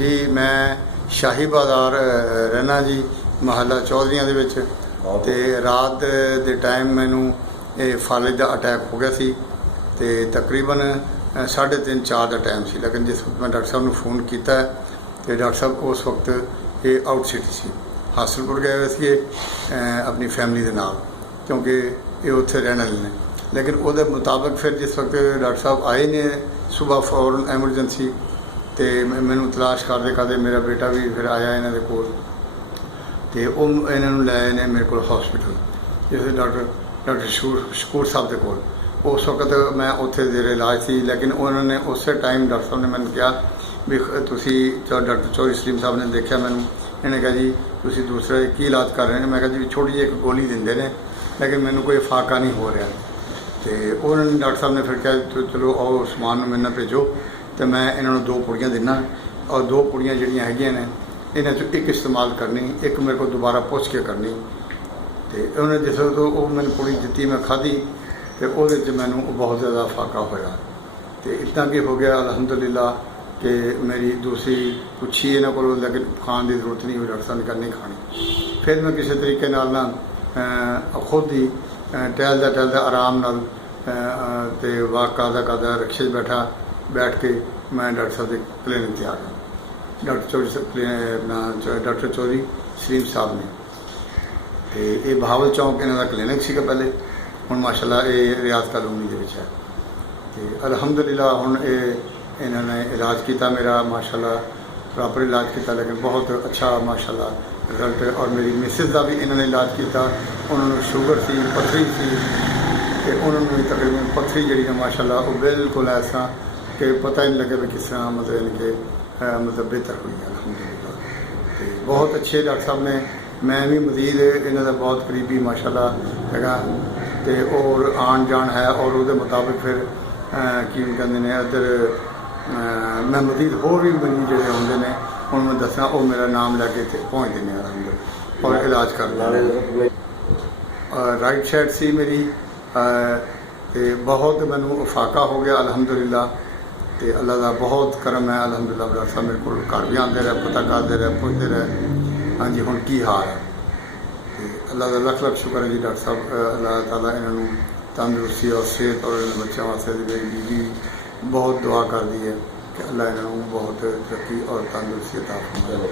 जी मैं शाही बाजार रहना जी महल्ला चौधरियां दे विच ते रात दे टाइम मैनू फालिज दा अटैक हो गया सी ते तकरीबन 3:30 4 दा टाइम सी लेकिन जिस वक्त मैं डॉक्टर साहब नूं फ़ोन किया तो डॉक्टर साहब उस वक्त ये आउट सिटी सी हासलपुर गए हुए सी अपनी फैमिली के नाल क्योंकि ये उत्थे रहने वाले ने लेकिन वो मुताबिक फिर जिस वक्त डॉक्टर साहब आए ने सुबह फौरन एमरजेंसी तो मैनू तलाश करते मेरा बेटा भी फिर आया इन्हों के कोल तो वो इन्हों लै आए ने मेरे को हॉस्पिटल जिस डॉक्टर शकूर साहब के कोल उस वक्त मैं उत्थे जेरे इलाज सी लेकिन उन्होंने उस टाइम डॉक्टर साहब ने मैंने कहा भी तुसी डॉक्टर चौधरी सलीम साहब ने देखा मैनू इन्हें कहा जी तुसी दूसरा की इलाज कर रहे हैं मैं कहा जी छोटी जी एक गोली देंगे ने लेकिन मैनू कोई फाका नहीं हो रहा तो उन्होंने डॉक्टर साहब ने फिर कहा तो चलो आओ समान मेरे ना भेजो तो मैं इन्होंने 2 पुड़ियाँ दिना और 2 पुड़ियाँ जड़ियाँ हैगियां ने इन्हें चो एक इस्तेमाल करनी एक मेरे को दोबारा पुछ के करनी तो उन्होंने जिस तो वो मैंने पुड़ी दी मैं खाधी तो वो मैनू बहुत ज़्यादा फाका होया तो इतना कि हो गया अल्हम्दुलिल्लाह कि मेरी दूसरी पुछी इन्हों को लेकिन खाने की जरूरत नहीं हुई डॉक्टर साहब ने कहा नहीं खानी फिर मैं किसी तरीके नाल ना खुद ही टहलदा आराम नाल ते वाक करदा रिक्शे बैठ के मैं डॉक्टर साहब के क्लिनिक पर आ गया डॉक्टर चौधरी सलीम साहब ने तो ये बहावल चौंक इन्हों का क्लिनिक सी पहले हुण माशाअल्लाह ये रियाज कॉलोनी के विच है तो अल्हम्दुलिल्लाह हुण ये इन्होंने इलाज किया मेरा माशाअल्लाह प्रॉपर इलाज किया लेकिन बहुत अच्छा माशाअल्लाह रिजल्ट और मेरी मिसिस का भी इन्होंने इलाज किया उन्होंने शुगर सी पथरी सी तो उन्होंने तकरीबन पथरी जी माशाअल्लाह वो बिल्कुल ऐसा कि पता ही नहीं लगे भी किस तरह मतलब इनके मतलब बेहतर हुई है अल्हम्दुलिल्लाह तो बहुत अच्छे डॉक्टर साहब ने मैं भी मजीद इन्हों का बहुत करीबी माशाअल्लाह है तो और आन जान है और वो मुताबिक फिर की कहते हैं इधर मैं मजीद होर भी मरीज जोड़े आते हैं हूँ मैं दसना वो मेरा नाम लैके पहुँच देने अलहमद और इलाज कर राइट साइड सी मेरी बहुत मैनू फाका हो गया अल्हम्दुलिल्लाह तो अल्लाह का बहुत करम है अल्हम्दुलिल्लाह डॉक्टर साहब मेरे को घर भी आते रहे पता करते रहे पुछते रहे हाँ जी हुण की हाल है तो अल्लाह का लख लख शुक्र है जी डॉक्टर साहब अल्लाह ताला इन्होंने तंदुरुस्ती और सेहत और बच्चों वास्ते मेरी बीवी बहुत दुआ कर दी है कि अल्लाह इन्होंने बहुत तरक्की और तंदुरुस्ती अता फरमाए।